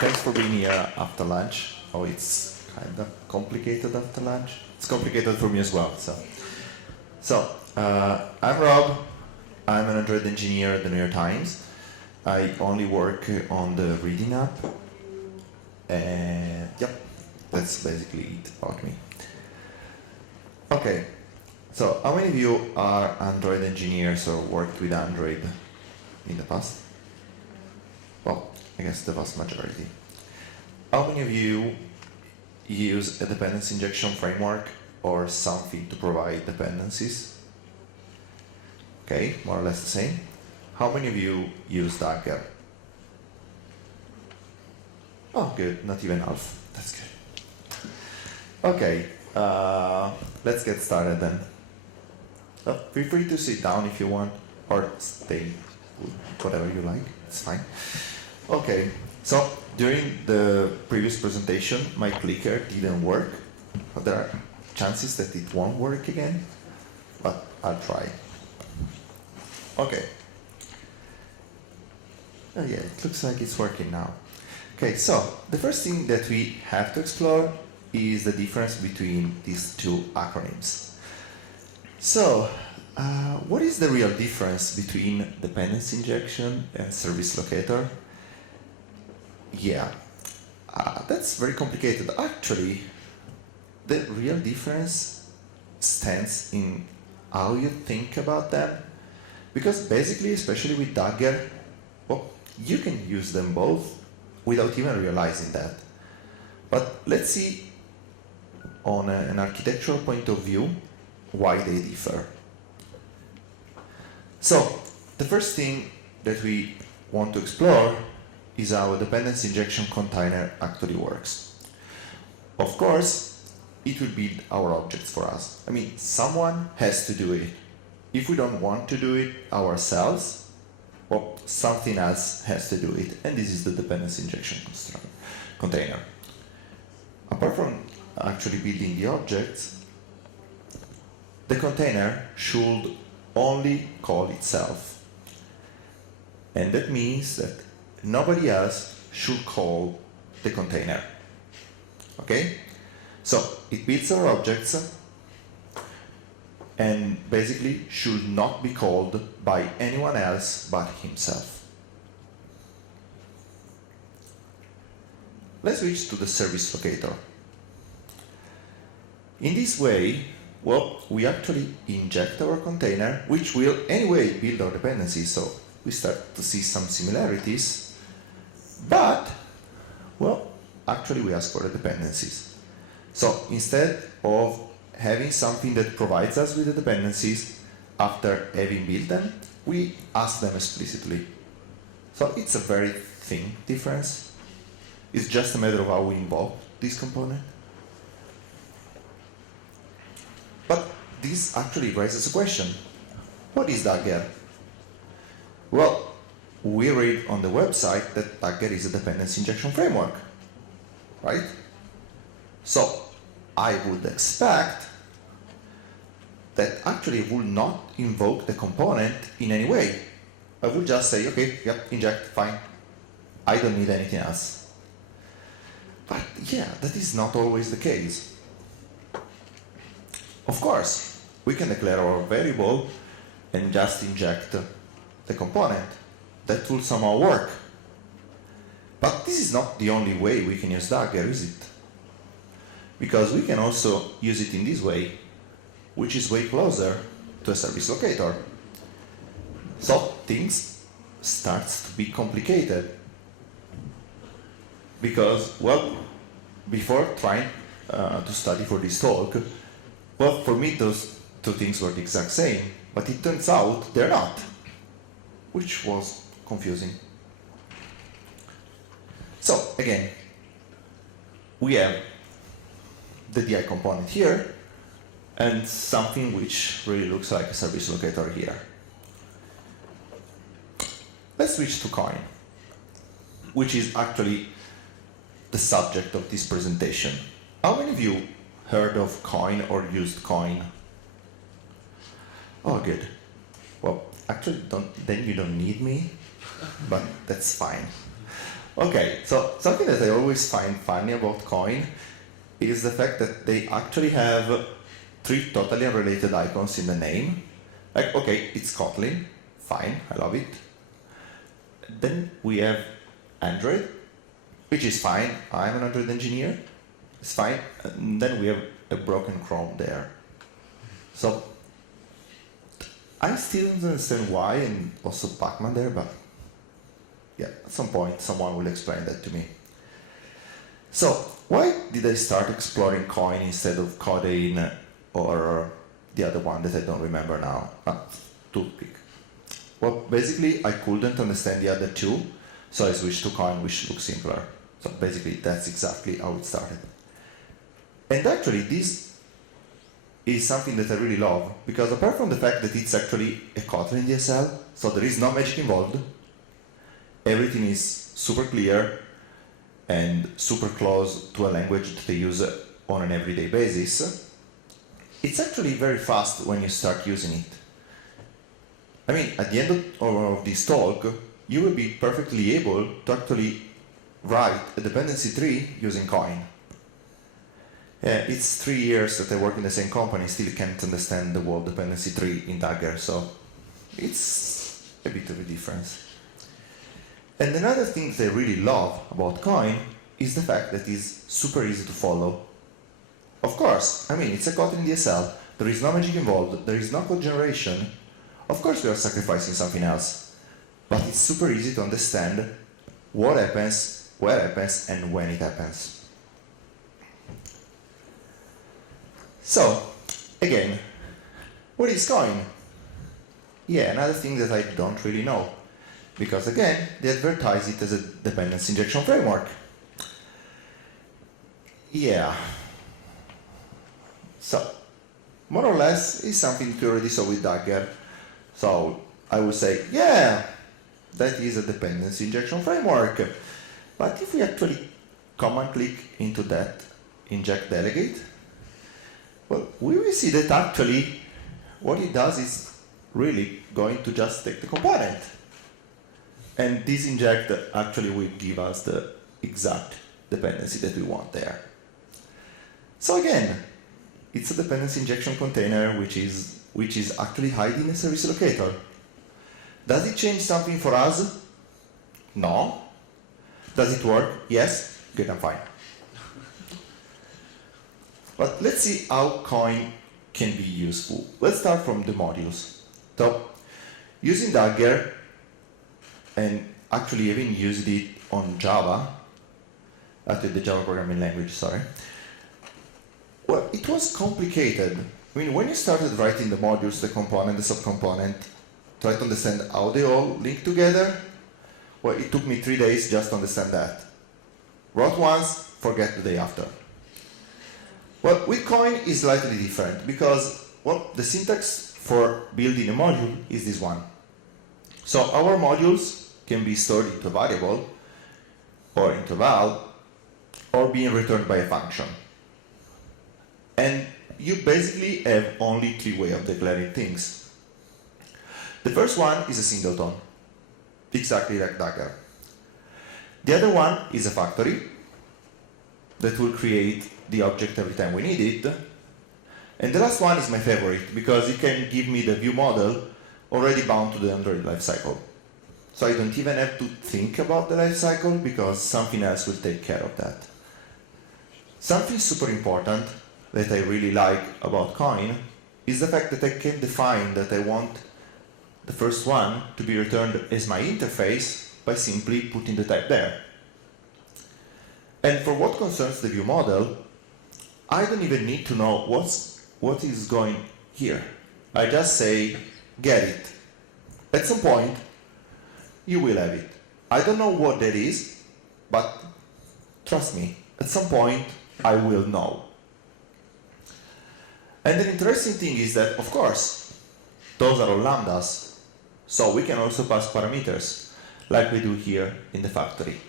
Thanks for being here after lunch. Oh, it's kind of complicated after lunch. It's complicated for me as well. I'm Rob. I'm an Android engineer at the New York Times. I only work on the reading app. And yep, that's basically it about me. Okay, so how many of you are Android engineers or worked with Android in the past? Well, I guess the vast majority. How many of you use a dependency injection framework or something to provide dependencies? Okay, more or less the same. How many of you use Dagger? Oh, good, not even half. That's good. Okay, let's get started then. Feel free to sit down if you want, or stay, whatever you like, it's fine. Okay, so during the previous presentation, my clicker didn't work. There are chances that it won't work again, but I'll try. Okay. Oh yeah, it looks like it's working now. Okay, so the first thing that we have to explore is the difference between these two acronyms. So, what is the real difference between dependency injection and service locator? Yeah, that's very complicated. Actually, the real difference stands in how you think about them. Because basically, especially with Dagger, well, you can use them both without even realizing that. But let's see on an architectural point of view why they differ. So the first thing that we want to explore is how a dependency injection container actually works. Of course, it will build our objects for us. I mean, someone has to do it. If we don't want to do it ourselves, well, something else has to do it, and this is the dependency injection container. Apart from actually building the objects, the container should only call itself. And that means that nobody else should call the container. Okay? So it builds our objects and basically should not be called by anyone else but himself. Let's switch to the service locator. In this way, well, we actually inject our container, which will anyway build our dependencies, so we start to see some similarities, but, well, actually we ask for the dependencies. So instead of having something that provides us with the dependencies after having built them, we ask them explicitly. So it's a very thin difference. It's just a matter of how we invoke this component. But this actually raises a question. What is Dagger? Well, we read on the website that Dagger is a dependency injection framework, right? So I would expect that actually will not invoke the component in any way. I would just say, okay, yep, inject, fine. I don't need anything else. But yeah, that is not always the case. Of course, we can declare our variable and just inject the component. That will somehow work. But this is not the only way we can use Dagger, is it? Because we can also use it in this way, which is way closer to a service locator. So things start to be complicated. Because, well, before trying to study for this talk, well, for me those two things were the exact same, but it turns out they're not, which was confusing. So again, we have the DI component here, and something which really looks like a service locator here. Let's switch to Koin, which is actually the subject of this presentation. How many of you heard of Koin or used Koin? Oh, good. Well, actually, then you don't need me, but that's fine. Okay, so something that I always find funny about Koin is the fact that they actually have 3 totally unrelated icons in the name. Like, okay, it's Kotlin, fine, I love it. Then we have Android, which is fine, I'm an Android engineer, it's fine. And then we have a broken Chrome there. So, I still don't understand why, and also Pacman there, but yeah, at some point someone will explain that to me. So, why did I start exploring Koin instead of Kodein or the other one that I don't remember now? Toothpick. Well, basically I couldn't understand the other two, so I switched to Koin, which looks simpler. So basically that's exactly how it started. And actually this is something that I really love, because apart from the fact that it's actually a Kotlin DSL, so there is no magic involved, everything is super clear and super close to a language that they use on an everyday basis, it's actually very fast when you start using it. I mean, at the end of this talk, you will be perfectly able to actually write a dependency tree using Koin. It's 3 years that I work in the same company, still can't understand the word dependency tree in Dagger, so it's a bit of a difference. And another thing that I really love about Koin is the fact that it's super easy to follow. Of course, I mean, it's a Kotlin DSL, there is no magic involved, there is no code generation. Of course we are sacrificing something else, but it's super easy to understand what happens, where it happens, and when it happens. So, again, what is Koin? Yeah, another thing that I don't really know, because again, they advertise it as a dependency injection framework. Yeah. So, more or less, it's something you already saw with Dagger. So, I would say, yeah, that is a dependency injection framework. But if we actually command click into that inject delegate, well, we will see that actually what it does is really going to just take the component. And this inject actually will give us the exact dependency that we want there. So again, it's a dependency injection container which is actually hiding a service locator. Does it change something for us? No. Does it work? Yes. Good and fine. But let's see how Koin can be useful. Let's start from the modules. So, using Dagger, and actually even used it on Java, actually the Java programming language, sorry. Well, it was complicated. I mean, when you started writing the modules, the component, the subcomponent, try to understand how they all link together, well, it took me 3 days just to understand that. Wrote once, forget the day after. Well, with Koin is slightly different because, well, the syntax for building a module is this one. So our modules can be stored into a variable, or into a val, or being returned by a function. And you basically have only 3 ways of declaring things. The first one is a singleton, exactly like Dagger. The other one is a factory that will create the object every time we need it. And the last one is my favorite, because it can give me the view model already bound to the Android lifecycle. So I don't even have to think about the lifecycle, because something else will take care of that. Something super important that I really like about Koin is the fact that I can define that I want the first one to be returned as my interface by simply putting the type there. And for what concerns the view model, I don't even need to know what is going here. I just say, get it. At some point, you will have it. I don't know what that is, but trust me, at some point, I will know. And the interesting thing is that, of course, those are all lambdas, so we can also pass parameters, like we do here in the factory.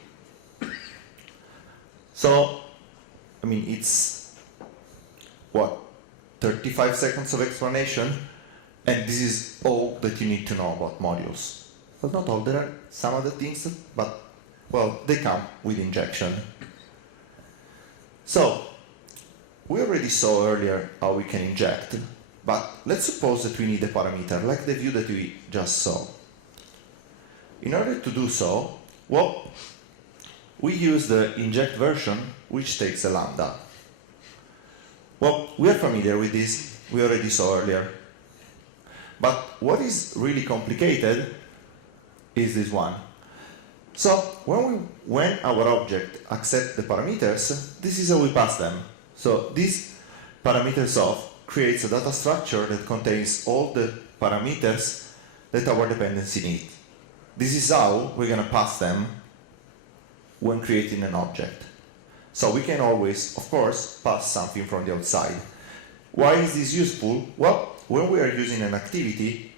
So, I mean, it's, what, 35 seconds of explanation, and this is all that you need to know about modules. But not all, there are some other things, but well, they come with injection. So, we already saw earlier how we can inject, but let's suppose that we need a parameter, like the view that we just saw. In order to do so, well, we use the inject version, which takes a lambda. Well, we are familiar with this, we already saw earlier. But what is really complicated is this one. So, when our object accepts the parameters, this is how we pass them. So, this parameters of creates a data structure that contains all the parameters that our dependency needs. This is how we're going to pass them when creating an object. So we can always, of course, pass something from the outside. Why is this useful? Well, when we are using an activity,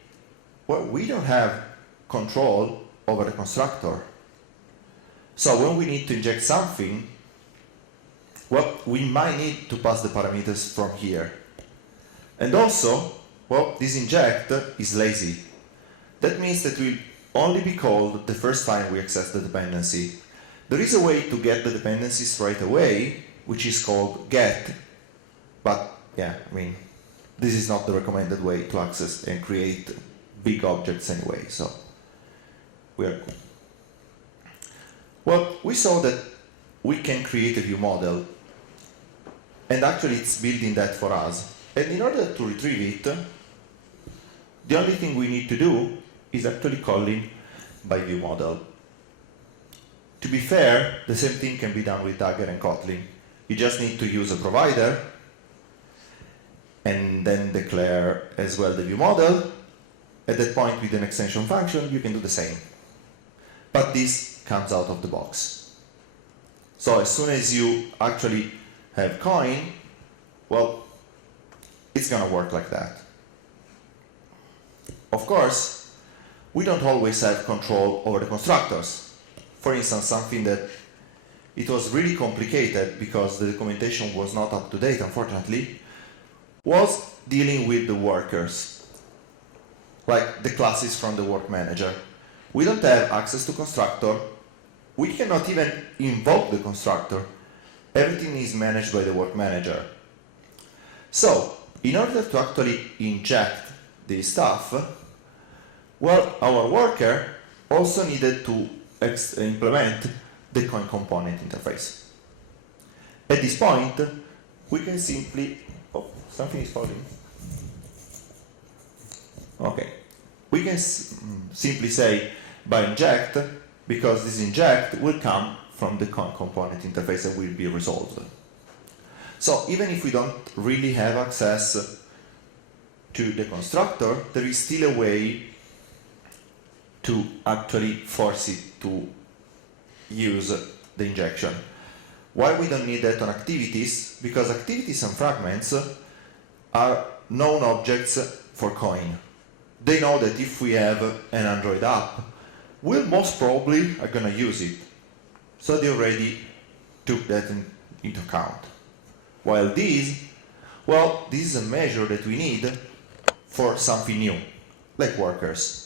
well, we don't have control over the constructor. So when we need to inject something, well, we might need to pass the parameters from here. And also, well, this inject is lazy. That means that we'll only be called the first time we access the dependency. There is a way to get the dependencies right away, which is called get, but yeah, I mean, this is not the recommended way to access and create big objects anyway, so we are cool. Well, we saw that we can create a view model, and actually it's building that for us. And in order to retrieve it, the only thing we need to do is actually calling by view model. To be fair, the same thing can be done with Dagger and Koin. You just need to use a provider and then declare as well the view model. At that point, with an extension function, you can do the same. But this comes out of the box. So as soon as you actually have Koin, well, it's going to work like that. Of course, we don't always have control over the constructors. For instance, something that it was really complicated because the documentation was not up to date, unfortunately, was dealing with the workers, like the classes from the work manager. We don't have access to constructor. We cannot even invoke the constructor. Everything is managed by the work manager. So, in order to actually inject this stuff, well, our worker also needed to implement the Koin component interface. At this point, we can simply, oh, something is falling. Okay, we can simply say by inject, because this inject will come from the Koin component interface and will be resolved. So even if we don't really have access to the constructor, there is still a way to actually force it to use the injection. Why we don't need that on activities? Because activities and fragments are known objects for Koin. They know that if we have an Android app, we'll most probably are going to use it. So they already took that into account. While these, well, this is a measure that we need for something new, like workers.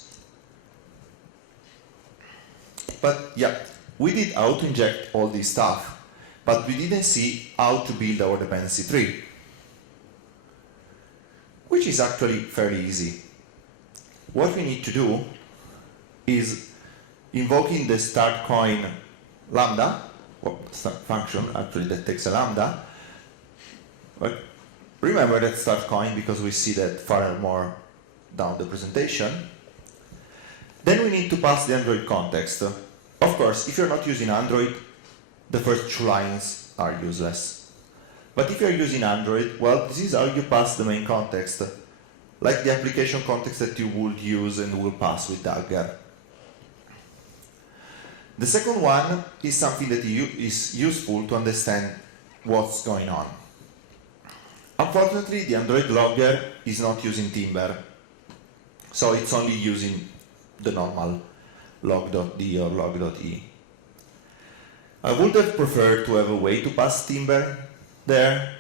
But yeah, we did how to inject all this stuff, but we didn't see how to build our dependency tree, which is actually fairly easy. What we need to do is invoking the start Koin lambda, function actually that takes a lambda. But remember that start Koin because we see that far more down the presentation. Then we need to pass the Android context. Of course, if you're not using Android, the first 2 lines are useless. But if you're using Android, well, this is how you pass the main context, like the application context that you would use and will pass with Dagger. The second one is something that is useful to understand what's going on. Unfortunately, the Android logger is not using Timber, so it's only using the normal log.d or log.e. I would have preferred to have a way to pass Timber there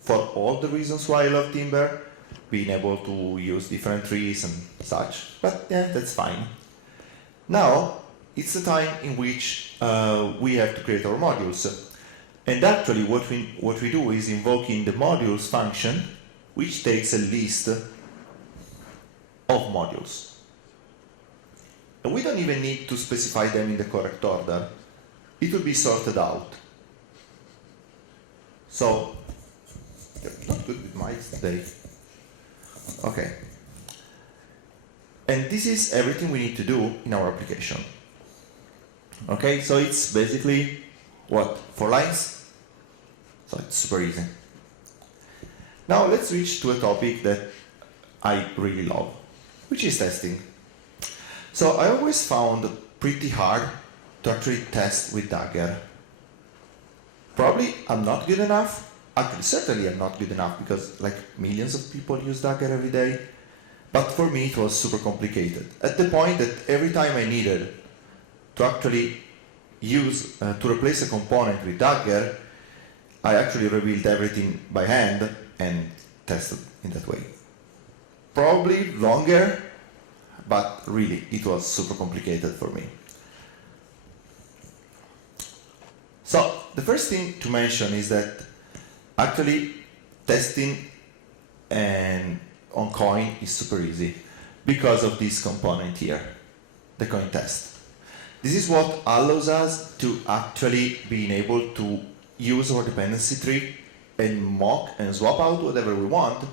for all the reasons why I love Timber, being able to use different trees and such, but yeah, that's fine. Now, it's the time in which we have to create our modules. And actually what we do is invoking the modules function, which takes a list of modules. And we don't even need to specify them in the correct order. It will be sorted out. So, not good with mics today. Okay. And this is everything we need to do in our application. Okay, so it's basically, what, 4 lines? So it's super easy. Now let's switch to a topic that I really love, which is testing. So I always found pretty hard to actually test with Dagger. Probably I'm not good enough. Actually, certainly I'm not good enough because like millions of people use Dagger every day. But for me it was super complicated. At the point that every time I needed to actually use, to replace a component with Dagger, I actually rebuilt everything by hand and tested in that way. Probably longer, but really it was super complicated for me. So the first thing to mention is that actually testing on Koin is super easy because of this component here, the Koin test. This is what allows us to actually being able to use our dependency tree and mock and swap out whatever we want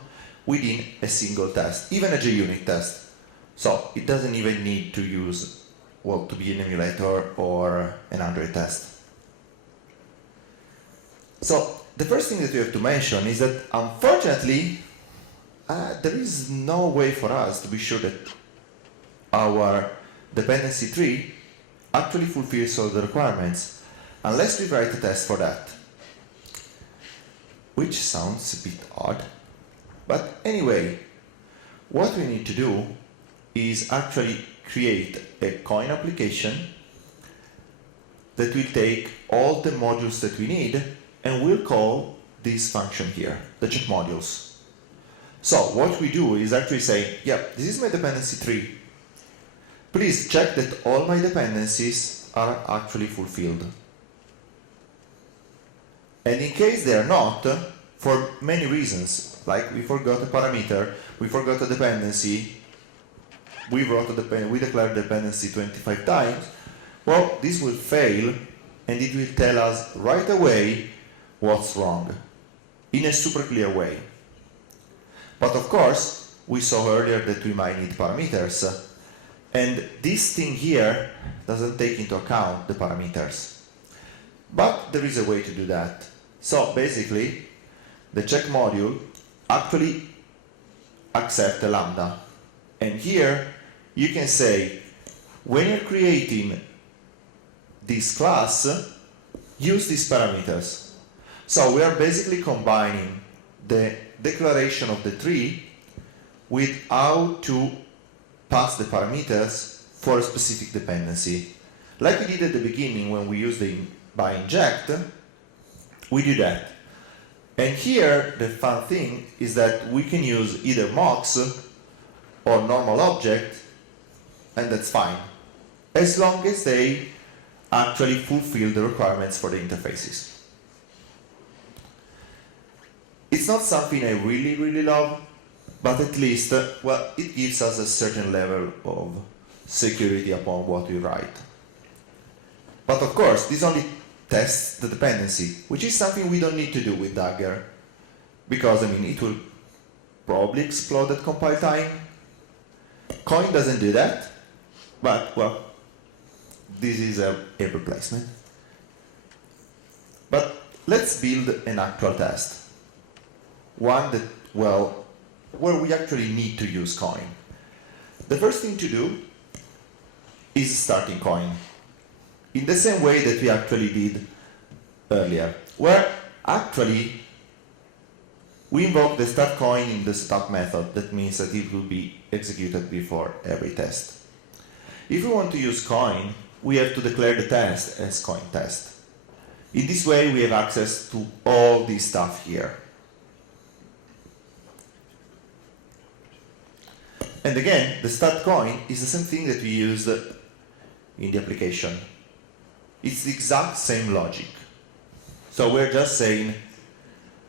within a single test, even a JUnit test. So it doesn't even need to use, well, to be an emulator or an Android test. So the first thing that we have to mention is that unfortunately there is no way for us to be sure that our dependency tree actually fulfills all the requirements unless we write a test for that. Which sounds a bit odd. But anyway, what we need to do is actually create a Koin application that will take all the modules that we need and we'll call this function here, the check modules. So what we do is actually say, yeah, this is my dependency tree. Please check that all my dependencies are actually fulfilled. And in case they are not, for many reasons, like we forgot a parameter, we forgot a dependency, we declared dependency 25 times, well, this will fail and it will tell us right away what's wrong in a super clear way. But of course, we saw earlier that we might need parameters, and this thing here doesn't take into account the parameters. But there is a way to do that. So basically, the check module actually accepts a lambda. And here, you can say, when you're creating this class, use these parameters. So we are basically combining the declaration of the tree with how to pass the parameters for a specific dependency. Like we did at the beginning when we used the by inject, we do that. And here, the fun thing is that we can use either mocks or normal object, and that's fine, as long as they actually fulfill the requirements for the interfaces. It's not something I really, really love, but at least, well, it gives us a certain level of security upon what we write. But of course, this only tests the dependency, which is something we don't need to do with Dagger, because, I mean, it will probably explode at compile time. Koin doesn't do that, but, well, this is a replacement. But let's build an actual test. One that, well, where we actually need to use Koin. The first thing to do is starting Koin, in the same way that we actually did earlier, where actually we invoke the start Koin in the setup method. That means that it will be executed before every test. If we want to use Koin, we have to declare the test as Koin test. In this way, we have access to all this stuff here. And again, the start Koin is the same thing that we used in the application. It's the exact same logic. So we're just saying,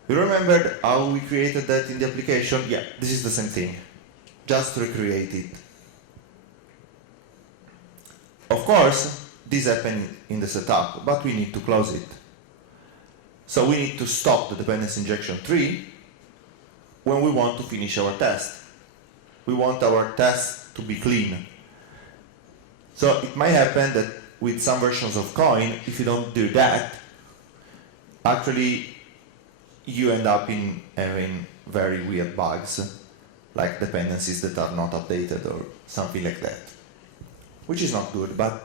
you remembered how we created that in the application? Yeah, this is the same thing. Just recreate it. Of course, this happened in the setup, but we need to close it. So we need to stop the dependency injection tree when we want to finish our test. We want our test to be clean. So it might happen that with some versions of Koin, if you don't do that, actually you end up in having very weird bugs, like dependencies that are not updated or something like that, which is not good. But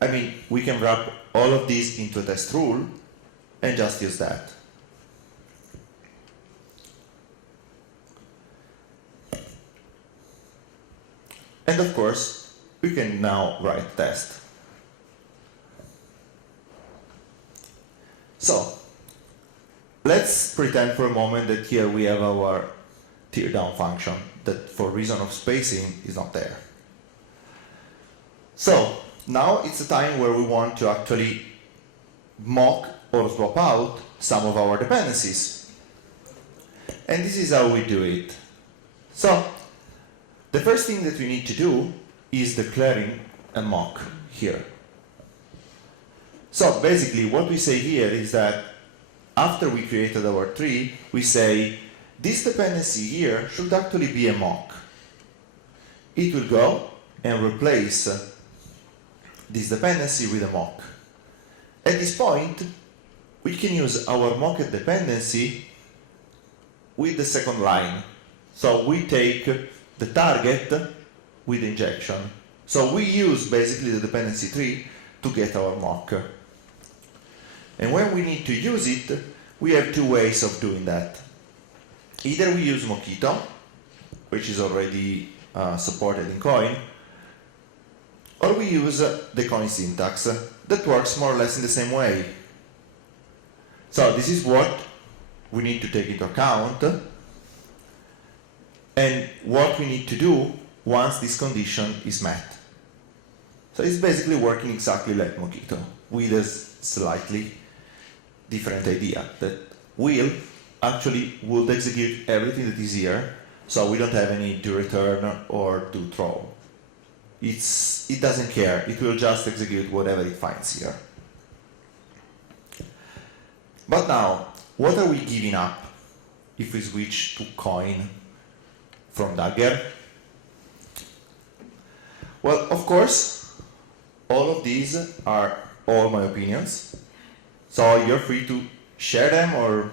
I mean, we can wrap all of these into a test rule and just use that. And of course, we can now write test. So, let's pretend for a moment that here we have our tear down function that for reason of spacing is not there. So, now it's a time where we want to actually mock or swap out some of our dependencies. And this is how we do it. So, the first thing that we need to do is declaring a mock here. So basically what we say here is that after we created our tree, we say this dependency here should actually be a mock. It will go and replace this dependency with a mock. At this point, we can use our mocked dependency with the second line. So we take the target with the injection. So we use basically the dependency tree to get our mock. And when we need to use it, we have two ways of doing that. Either we use Mockito, which is already supported in Koin, or we use the Koin syntax that works more or less in the same way. So this is what we need to take into account and what we need to do once this condition is met. So it's basically working exactly like Mockito with a slightly different idea that will actually would execute everything that is here, so we don't have any do return or do throw. It doesn't care, it will just execute whatever it finds here. But now, what are we giving up if we switch to Koin from Dagger? Well, of course, all of these are all my opinions, so you're free to share them or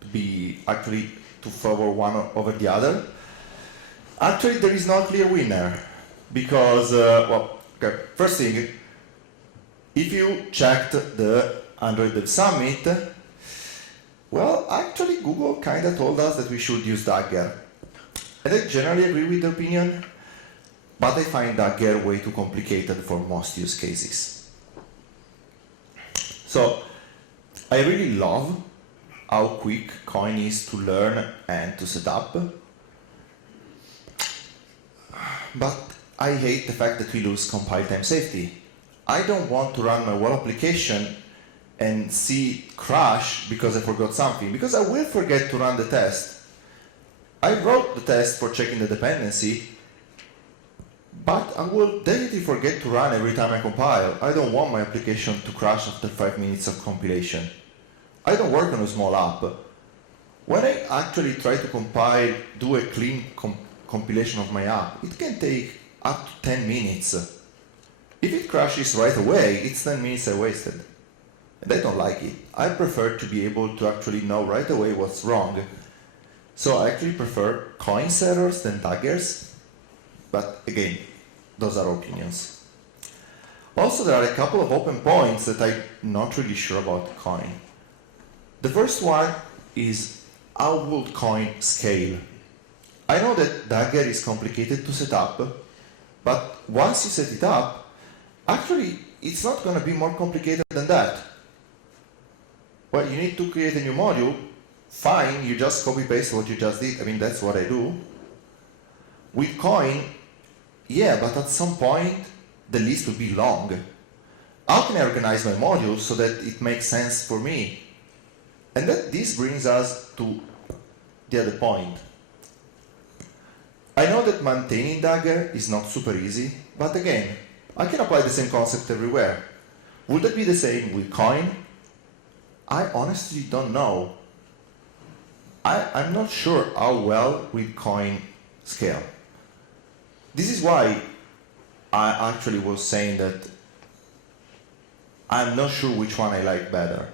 to be actually to favor one over the other. Actually, there is no clear winner because, well, okay, first thing, if you checked the Android Dev Summit, well, actually Google kind of told us that we should use Dagger. And I generally agree with the opinion, but I find Dagger way too complicated for most use cases. So, I really love how quick Koin is to learn and to set up, but I hate the fact that we lose compile time safety. I don't want to run my web application and see it crash because I forgot something, because I will forget to run the test. I wrote the test for checking the dependency, but I will definitely forget to run every time I compile. I don't want my application to crash after 5 minutes of compilation. I don't work on a small app. When I actually try to compile, do a clean compilation of my app, it can take up to 10 minutes. If it crashes right away, it's 10 minutes I wasted. And I don't like it. I prefer to be able to actually know right away what's wrong. So I actually prefer Koin's errors than Dagger's. But again, those are opinions. Also, there are a couple of open points that I'm not really sure about Koin. The first one is, how would Koin scale? I know that Dagger is complicated to set up, but once you set it up, actually it's not going to be more complicated than that. Well, you need to create a new module. Fine, you just copy paste what you just did. I mean, that's what I do. With Koin, yeah, but at some point the list will be long. How can I organize my modules so that it makes sense for me? And this brings us to the other point. I know that maintaining Dagger is not super easy, but again, I can apply the same concept everywhere. Would that be the same with Koin? I honestly don't know. I'm not sure how well will Koin scale. This is why I actually was saying that I'm not sure which one I like better.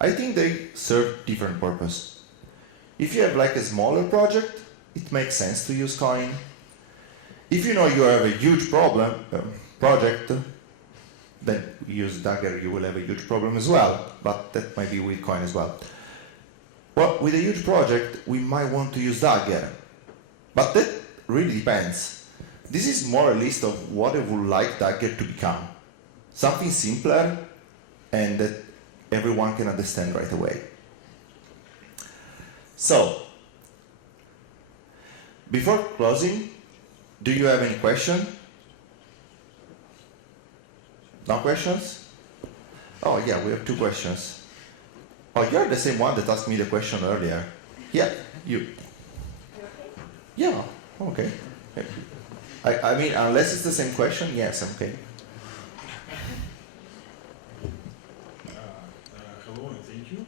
I think they serve different purpose. If you have like a smaller project, it makes sense to use Koin. If you know you have a huge project, then you use Dagger, you will have a huge problem as well, but that might be with Koin as well. Well, with a huge project, we might want to use Dagger, but that really depends. This is more a list of what I would like Dagger to become. Something simpler and that everyone can understand right away. So, before closing, do you have any question? No questions? Oh yeah, we have 2 questions. Oh, you're the same one that asked me the question earlier. Yeah, you. Yeah, okay. I mean, unless it's the same question, yes, okay. Hello and thank you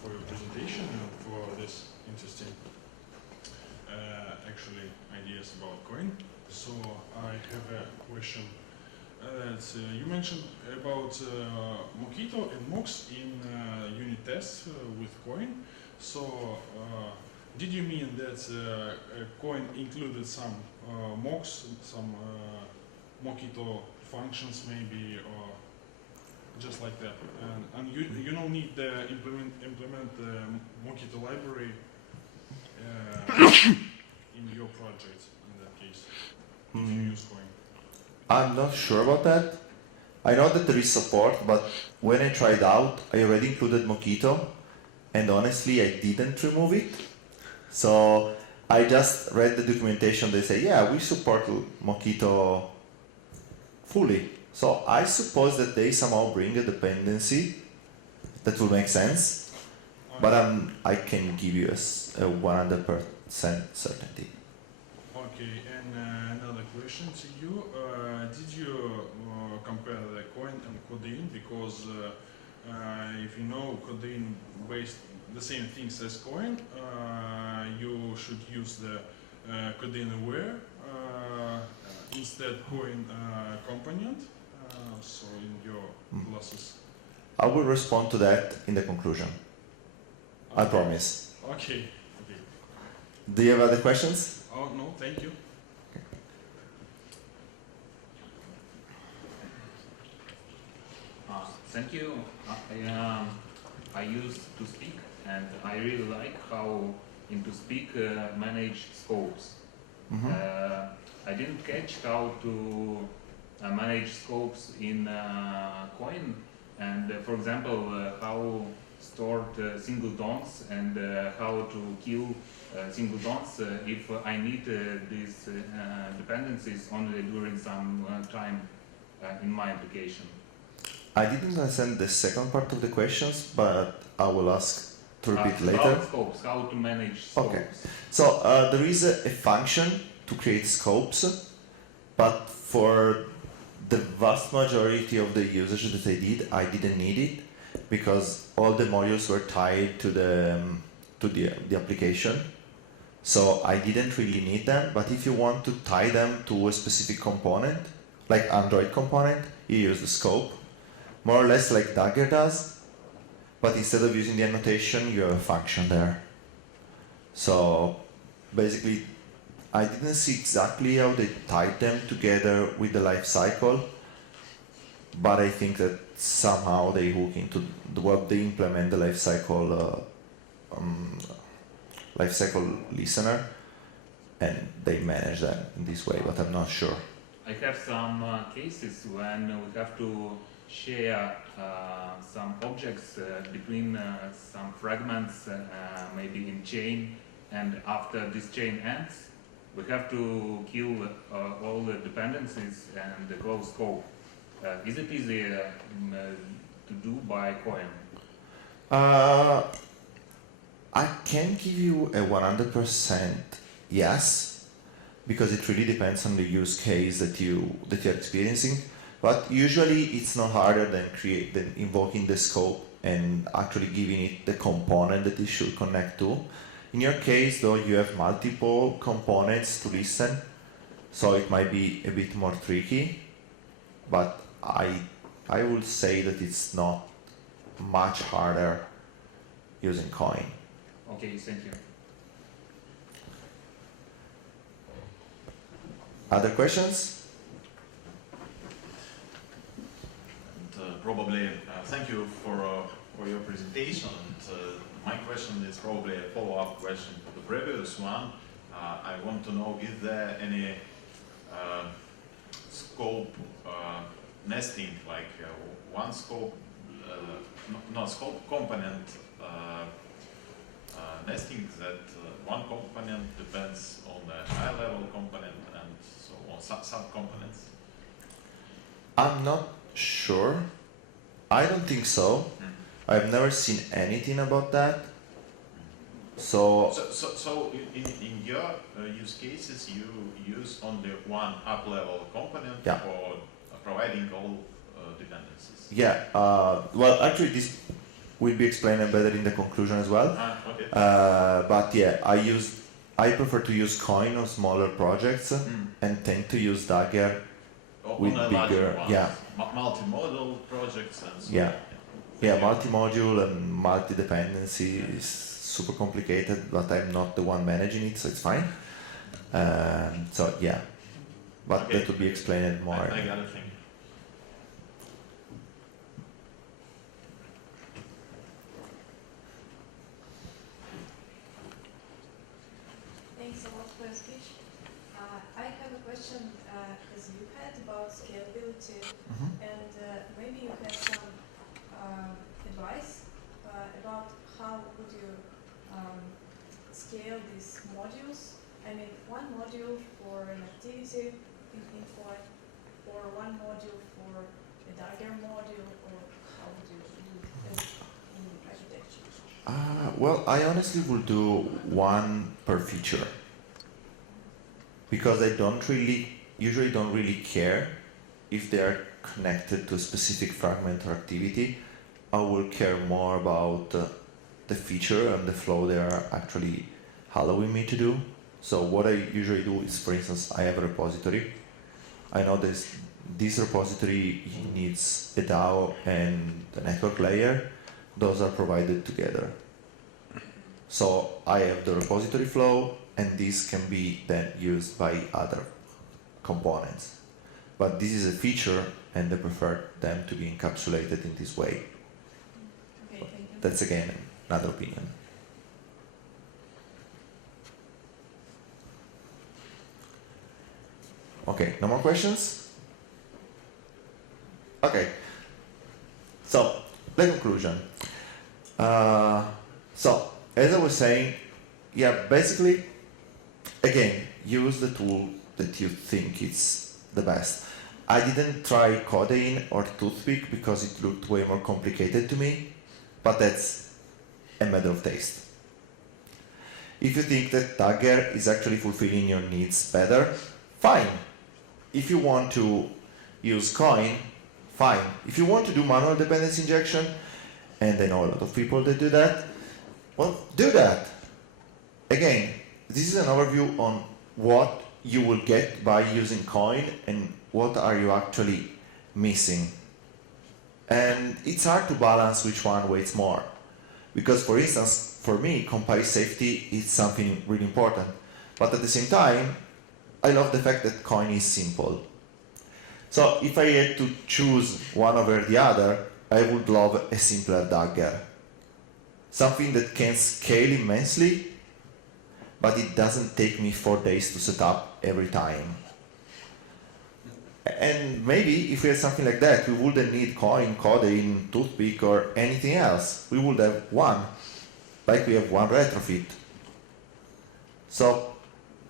for your presentation and for this interesting actually ideas about Koin. So I have a question. You mentioned about Mockito and Mox in unit tests with Koin. So did you mean that Koin included some Mox, some Mockito functions maybe, or just like that? And you don't need to implement the Mockito library in your project in that case, if you use Koin. I'm not sure about that. I know that there is support, but when I tried out, I already included Mockito, and honestly, I didn't remove it. So I just read the documentation. They say, yeah, we support Mockito fully. So I suppose that they somehow bring a dependency that will make sense, but I can give you a 100% certainty. Okay, and another question to you. Did you compare the Koin and Codeine? Because if you know Codeine based the same things as Koin, you should use the Codeine aware instead Koin component. So in your classes. I will respond to that in the conclusion. Okay. I promise. Okay. Okay. Do you have other questions? Oh no, thank you. Thank you. I use to speak, and I really like how in to speak manage scopes. I didn't catch how to manage scopes in Koin, and for example, how stored singletons and how to kill singletons if I need these dependencies only during some time in my application. I didn't understand the second part of the questions, but I will ask to repeat later. About scopes, how to manage scopes. Okay. So there is a function to create scopes, but for the vast majority of the usage that I didn't need it because all the modules were tied to the application. So I didn't really need them, but if you want to tie them to a specific component, like Android component, you use the scope. More or less like Dagger does, but instead of using the annotation, you have a function there. So basically, I didn't see exactly how they tied them together with the lifecycle, but I think that somehow they hook into what they implement the lifecycle listener, and they manage that in this way, but I'm not sure. I have some cases when we have to share some objects between some fragments, maybe in chain, and after this chain ends, we have to kill all the dependencies and close scope. Is it easy to do by Koin? I can give you a 100% yes, because it really depends on the use case that you're experiencing. But usually it's not harder than invoking the scope and actually giving it the component that it should connect to. In your case, though, you have multiple components to listen, so it might be a bit more tricky. But I would say that it's not much harder using Koin. Okay, thank you. Other questions? Probably thank you for your presentation. And, my question is probably a follow-up question to the previous one. I want to know, is there any scope nesting, like one scope, not scope, component nesting, that one component depends on the high-level component and so on, sub-components? I'm not sure. I don't think so. I've never seen anything about that. So in your use cases, you use only one up-level component Yeah. for providing all dependencies. yeah, well, actually, this will be explained better in the conclusion as well. Okay. But yeah, I prefer to use Koin on smaller projects and tend to use Dagger. With On a bigger- larger ones, yeah. multimodal projects and so Yeah. on. Yeah, multi-module and multi-dependency is super complicated, but I'm not the one managing it, so it's fine. So yeah, but Okay. that will be explained more. I got it, thank you. Thanks a lot for your speech. I have a question, as you had, about scalability, Mhm. and maybe you have some advice about how would you scale these modules. I mean, one module for an activity in Koin, or one module for a Dagger module, or how would you do it as in architecture? Well, I honestly will do one per feature, because I usually don't really care if they are connected to a specific fragment or activity. I will care more about the feature and the flow they are actually allowing me to do. So what I usually do is, for instance, I have a repository. I know this repository needs a DAO and a network layer. Those are provided together. So I have the repository flow, and this can be then used by other components. But this is a feature, and I prefer them to be encapsulated in this way. Okay, thank you. That's again another opinion. Okay, no more questions? Okay, so the conclusion. So, as I was saying, yeah, basically, again, use the tool that you think is the best. I didn't try Codeine or Toothpick because it looked way more complicated to me, but that's a matter of taste. If you think that Dagger is actually fulfilling your needs better, fine. If you want to use Koin, fine. If you want to do manual dependency injection, and I know a lot of people that do that, well, do that. Again, this is an overview on what you will get by using Koin and what are you actually missing. And it's hard to balance which one weighs more. Because, for instance, for me, compile safety is something really important. But at the same time, I love the fact that Koin is simple. So if I had to choose one over the other, I would love a simpler Dagger. Something that can scale immensely, but it doesn't take me 4 days to set up every time. And maybe if we had something like that, we wouldn't need Koin, Codeine, Toothpick, or anything else. We would have one, like we have one retrofit. So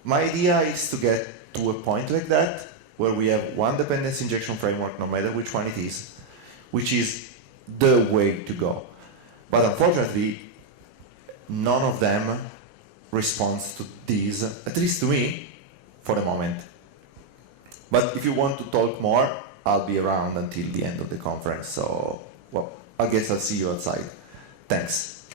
my idea is to get to a point like that, where we have one dependency injection framework, no matter which one it is, which is the way to go. But unfortunately, none of them responds to these, at least to me, for the moment. But if you want to talk more, I'll be around until the end of the conference. So, well, I guess I'll see you outside. Thanks.